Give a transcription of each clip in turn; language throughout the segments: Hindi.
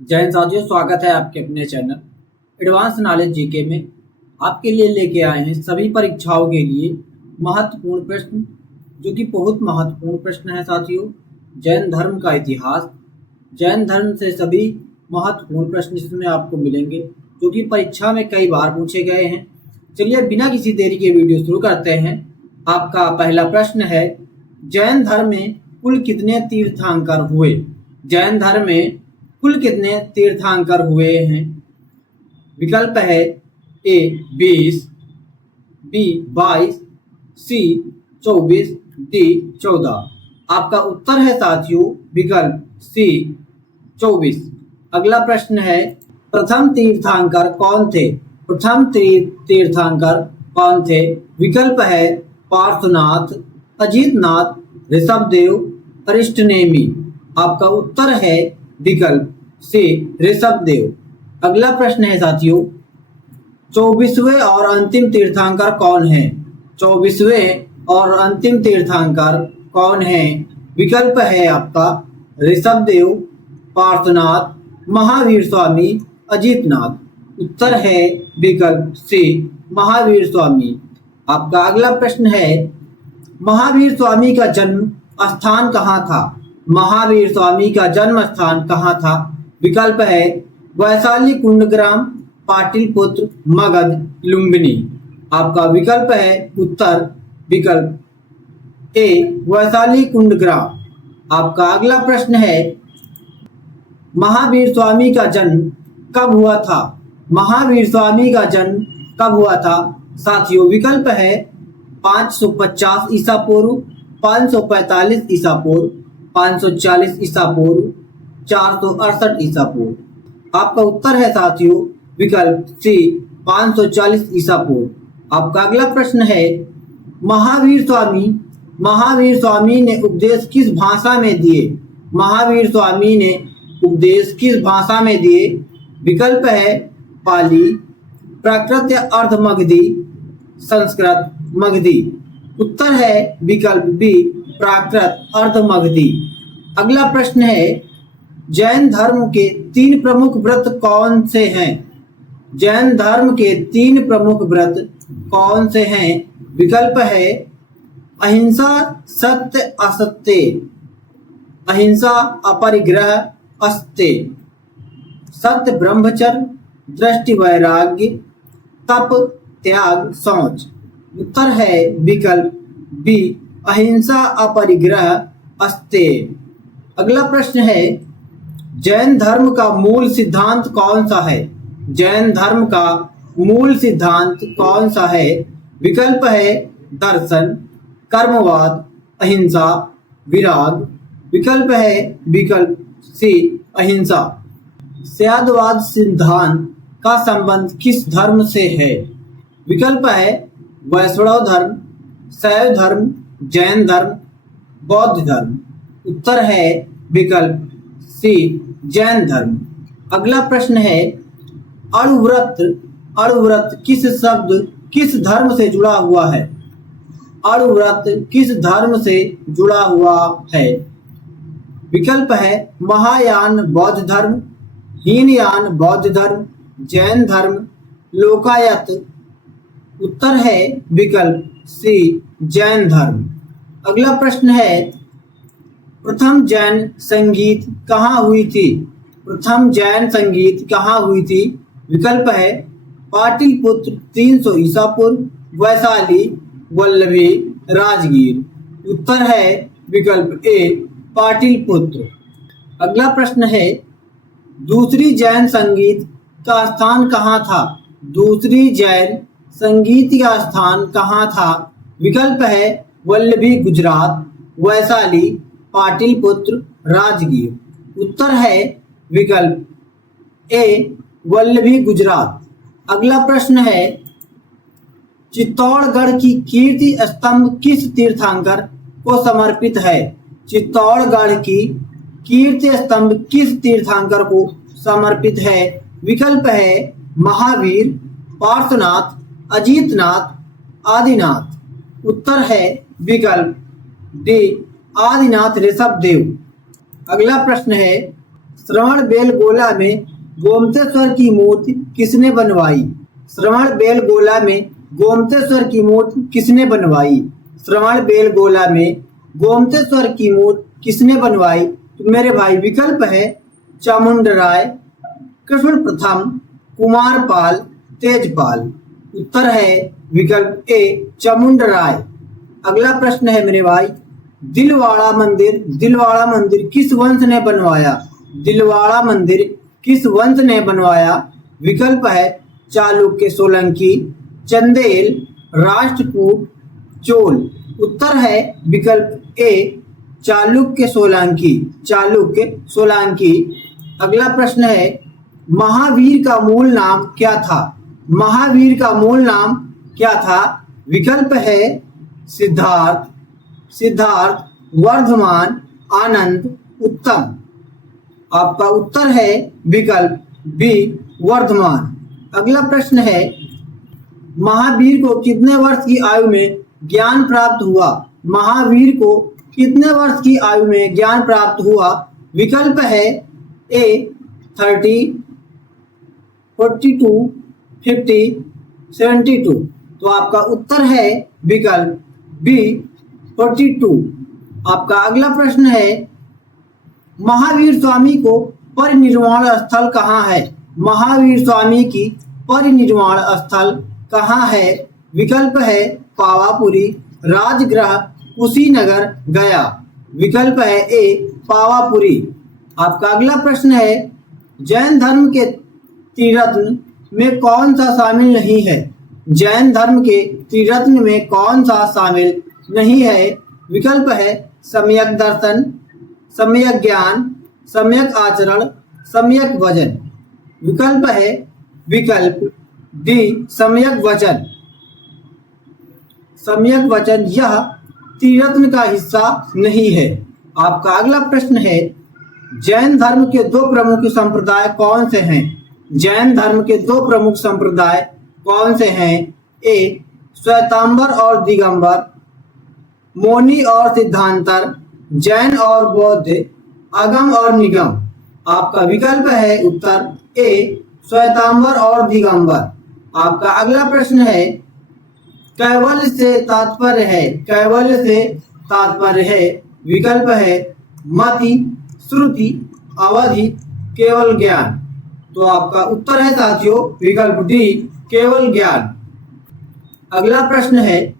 जय हिंद साथियों, स्वागत है आपके अपने चैनल एडवांस नॉलेज जीके में। आपके लिए लेके आए हैं सभी परीक्षाओं के लिए महत्वपूर्ण प्रश्न, जो कि बहुत महत्वपूर्ण प्रश्न है साथियों। जैन धर्म का इतिहास, जैन धर्म से सभी महत्वपूर्ण प्रश्न इसमें आपको मिलेंगे, जो कि परीक्षा में कई बार पूछे गए हैं। चलिए बिना किसी देरी के वीडियो शुरू करते हैं। आपका पहला प्रश्न है, जैन धर्म में कुल कितने तीर्थंकर हुए? जैन धर्म में कुल कितने तीर्थंकर हुए हैं? विकल्प है ए 20, बी 22, सी 24, डी 14। आपका उत्तर है साथियों विकल्प सी 24। अगला प्रश्न है, प्रथम तीर्थंकर कौन थे? प्रथम तीर्थंकर कौन थे? विकल्प है पार्श्वनाथ, अजितनाथ, ऋषभदेव, अरिष्टनेमी। आपका उत्तर है विकल्प सी ऋषभदेव। अगला प्रश्न है साथियों, 24वें और अंतिम तीर्थंकर कौन है? 24वें और अंतिम तीर्थंकर कौन है? विकल्प है आपका ऋषभदेव, पार्श्वनाथ, महावीर स्वामी, अजितनाथ। उत्तर है विकल्प सी महावीर स्वामी। आपका अगला प्रश्न है, महावीर स्वामी का जन्म स्थान कहाँ था? महावीर स्वामी का जन्म स्थान कहाँ था? विकल्प है वैशाली कुंडग्राम, पाटलिपुत्र, मगध, लुम्बिनी। आपका विकल्प है उत्तर विकल्प ए वैशाली कुंडग्राम। आपका अगला प्रश्न है, महावीर स्वामी का जन्म कब हुआ था? महावीर स्वामी का जन्म कब हुआ था? साथियों विकल्प है 550 ईसा पूर्व, 545 ईसा पूर्व, 540 ईसा पूर्व, 468 ईसा पूर्व। आपका उत्तर है साथियों विकल्प सी 540 ईसा पूर्व। आपका अगला प्रश्न है, महावीर स्वामी ने उपदेश किस भाषा में दिए? महावीर स्वामी ने उपदेश किस भाषा में दिए? विकल्प है पाली, प्राकृत या अर्ध मगधी, संस्कृत, मगधी। उत्तर है विकल्प बी प्राकृत अर्ध मगधी। अगला प्रश्न है, जैन धर्म के 3 प्रमुख व्रत कौन से हैं? जैन धर्म के 3 प्रमुख व्रत कौन से हैं? विकल्प है अहिंसा, सत्य, असत्य, अहिंसा, अपरिग्रह, अस्त्य, सत्य, ब्रह्मचर्य, दृष्टि, वैराग्य, तप, त्याग, शौच। उत्तर है विकल्प बी अहिंसा, अपरिग्रह, अस्त्य। अगला प्रश्न है, जैन धर्म का मूल सिद्धांत कौन सा है? जैन धर्म का मूल सिद्धांत कौन सा है? विकल्प है दर्शन, कर्मवाद, अहिंसा, विराग। विकल्प है विकल्प सी अहिंसा। शैववाद सिद्धांत का संबंध किस धर्म से है? विकल्प है वैष्णव धर्म, शैव धर्म, जैन धर्म, बौद्ध धर्म। उत्तर है विकल्प सी जैन धर्म। अगला प्रश्न है, अणुव्रत किस धर्म से जुड़ा हुआ है? अणुव्रत किस धर्म से जुड़ा हुआ है? विकल्प है महायान बौद्ध धर्म, हीनयान बौद्ध धर्म, जैन धर्म, लोकायत। उत्तर है विकल्प सी जैन धर्म। अगला प्रश्न है, प्रथम जैन संगीत कहाँ हुई थी? प्रथम जैन संगीत कहाँ हुई थी? विकल्प है पाटलिपुत्र 300 ईसा पूर्व, वैशाली, वल्लभी, राजगीर। उत्तर है विकल्प ए पाटलिपुत्र। अगला प्रश्न है, दूसरी जैन संगीत का स्थान कहाँ था? दूसरी जैन संगीत का स्थान कहाँ था? विकल्प है वल्लभी, गुजरात, वैशाली, पाटलिपुत्र, राजगीर। उत्तर है विकल्प ए वल्लभी, गुजरात। अगला प्रश्न है, चित्तौड़गढ़ की कीर्ति स्तंभ किस तीर्थंकर को समर्पित है? चित्तौड़गढ़ की कीर्ति स्तंभ किस तीर्थंकर को समर्पित है? विकल्प है महावीर, पार्श्वनाथ, अजितनाथ, आदिनाथ। उत्तर है विकल्प डी आदिनाथ ऋषभदेव। अगला प्रश्न है, श्रवणबेलगोला में गोमतेश्वर की मूर्ति किसने बनवाई? श्रवणबेलगोला में गोमतेश्वर की मूर्ति किसने बनवाई? श्रवणबेलगोला में गोमतेश्वर की मूर्ति किसने बनवाई? तो मेरे भाई विकल्प है चामुंडराय, कृष्ण प्रथम, कुमारपाल, तेजपाल। उत्तर है विकल्प ए चामुंडराय। अगला प्रश्न है मेरे भाई, दिलवाड़ा मंदिर किस वंश ने बनवाया? दिलवाड़ा मंदिर किस वंश ने बनवाया? विकल्प है चालुक्य, सोलंकी, चंदेल, राष्ट्रकूट, चोल। उत्तर है विकल्प ए चालुक्य सोलंकी। अगला प्रश्न है, महावीर का मूल नाम क्या था? महावीर का मूल नाम क्या था? विकल्प है सिद्धार्थ, वर्धमान, आनंद, उत्तम। आपका उत्तर है विकल्प बी वर्धमान। अगला प्रश्न है, महावीर को कितने वर्ष की आयु में ज्ञान प्राप्त हुआ? महावीर को कितने वर्ष की आयु में ज्ञान प्राप्त हुआ? विकल्प है ए 30, 42, 50, 72। तो आपका उत्तर है विकल्प बी 42। आपका अगला प्रश्न है, महावीर स्वामी को परिनिर्वाण स्थल कहाँ है? महावीर स्वामी की परिनिर्वाण स्थल कहाँ है? विकल्प है पावापुरी, राजगृह, कुशीनगर, गया। विकल्प है ए पावापुरी। आपका अगला प्रश्न है, जैन धर्म के त्रिरत्न में कौन सा शामिल नहीं है? जैन धर्म के त्रिरत्न में कौन सा शामिल नहीं है? विकल्प है सम्यक दर्शन, सम्यक ज्ञान, सम्यक आचरण, सम्यक वचन। विकल्प है विकल्प डी सम्यक वचन। सम्यक वचन यह त्रिरत्न का हिस्सा नहीं है। आपका अगला प्रश्न है, जैन धर्म के दो प्रमुख संप्रदाय कौन से हैं? जैन धर्म के दो प्रमुख संप्रदाय कौन से हैं? ए श्वेतांबर और दिगंबर, मौनी और सिद्धांतर, जैन और बौद्ध, अगम और निगम। आपका विकल्प है उत्तर ए श्वेतांबर और दिगंबर। आपका अगला प्रश्न है, कैवल्य से तात्पर्य है। विकल्प है मति, श्रुति, अवधि, केवल ज्ञान। तो आपका उत्तर है साथियों विकल्प डी केवल ज्ञान। अगला प्रश्न है,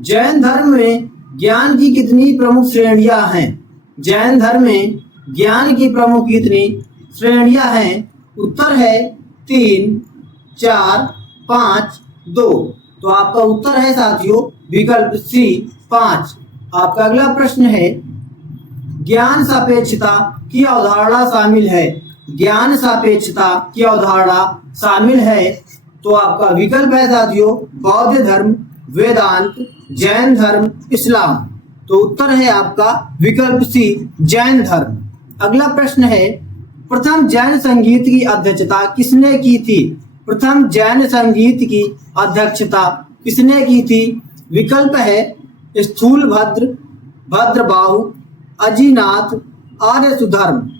जैन धर्म में ज्ञान की कितनी प्रमुख श्रेणियां हैं? जैन धर्म में ज्ञान की प्रमुख कितनी श्रेणियां हैं? उत्तर है 3, 4, 5, 2। तो आपका उत्तर है साथियों विकल्प सी 5। आपका अगला प्रश्न है, ज्ञान सापेक्षता की अवधारणा शामिल है। ज्ञान सापेक्षता की अवधारणा शामिल है। तो आपका विकल्प है साथियों बौद्ध धर्म, वेदांत, जैन धर्म, इस्लाम। तो उत्तर है आपका विकल्प सी जैन धर्म। अगला प्रश्न है, प्रथम जैन संगीत की अध्यक्षता किसने की थी? प्रथम जैन संगीत की अध्यक्षता किसने की थी? विकल्प है स्थूलभद्र, भद्रबाहु, अजीनाथ, आर्य सुधर्म।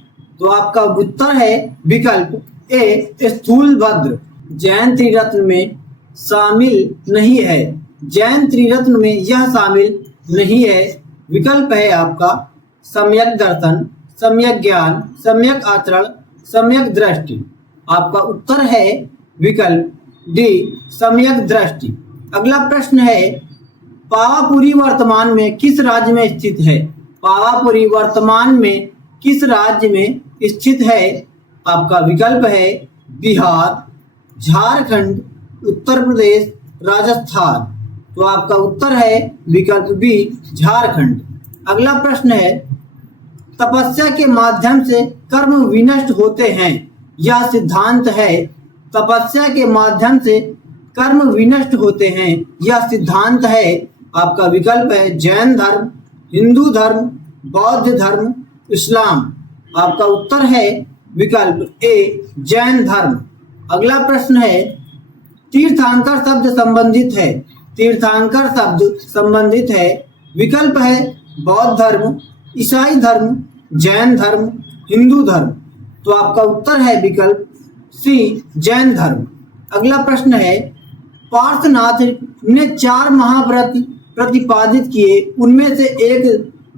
तो आपका उत्तर है विकल्प ए स्थूलभद्र। जैन त्रिरत्न में शामिल नहीं है। जैन त्रिरत्न में यह शामिल नहीं है। विकल्प है आपका सम्यक दर्शन, सम्यक ज्ञान, सम्यक आचरण, सम्यक दृष्टि। आपका उत्तर है विकल्प डी सम्यक दृष्टि। अगला प्रश्न है, पावापुरी वर्तमान में किस राज्य में स्थित है? पावापुरी वर्तमान में किस राज्य में स्थित है? आपका विकल्प है बिहार, झारखंड, उत्तर प्रदेश, राजस्थान। तो आपका उत्तर है विकल्प बी झारखंड। अगला प्रश्न है, तपस्या के माध्यम से कर्म विनष्ट होते हैं, यह सिद्धांत है। तपस्या के माध्यम से कर्म विनष्ट होते हैं, यह सिद्धांत है। आपका विकल्प है जैन धर्म, हिंदू धर्म, बौद्ध धर्म, इस्लाम। आपका उत्तर है विकल्प ए जैन धर्म। अगला प्रश्न है, तीर्थंकर शब्द संबंधित है। तीर्थंकर शब्द संबंधित है। विकल्प है बौद्ध धर्म, ईसाई धर्म, जैन धर्म, हिंदू धर्म। तो आपका उत्तर है विकल्प सी जैन धर्म। अगला प्रश्न है, पार्श्वनाथ ने 4 महाव्रत प्रतिपादित किए, उनमें से एक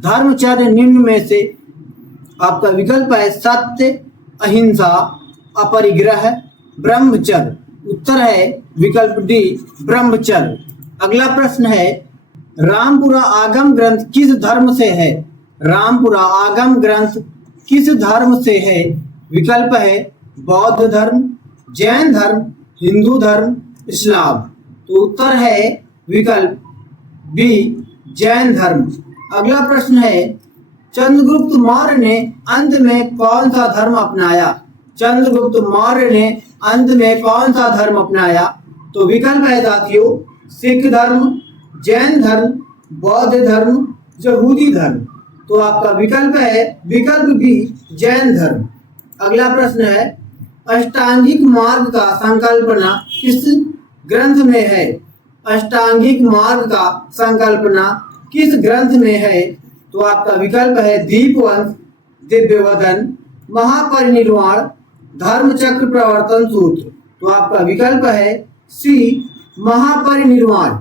धर्मचर्य निम्न में से। आपका विकल्प है सत्य, अहिंसा, अपरिग्रह, ब्रह्मचर्य। उत्तर है विकल्प डी ब्रह्मचर्य। अगला प्रश्न है, रामपुरा आगम ग्रंथ किस धर्म से है? रामपुरा आगम ग्रंथ किस धर्म से है? विकल्प है बौद्ध धर्म, जैन धर्म, हिंदू धर्म, इस्लाम। तो उत्तर है विकल्प बी जैन धर्म। अगला प्रश्न है, चंद्रगुप्त मौर्य ने अंत में कौन सा धर्म अपनाया? चंद्रगुप्त मौर्य ने अंत में कौन सा धर्म अपनाया? तो विकल्प है साथियों सिख धर्म, जैन धर्म, बौद्ध धर्म, यहूदी धर्म। तो आपका विकल्प है विकल्प बी जैन धर्म। अगला प्रश्न है, अष्टांगिक मार्ग का संकल्पना किस ग्रंथ में है? अष्टांगिक मार्ग का संकल्पना किस ग्रंथ में है? तो आपका विकल्प है दीपवंश, दिव्यवदन, महापरिनिर्वाण, धर्मचक्र प्रवर्तन सूत्र। तो आपका विकल्प है सी महापरिनिर्वाण।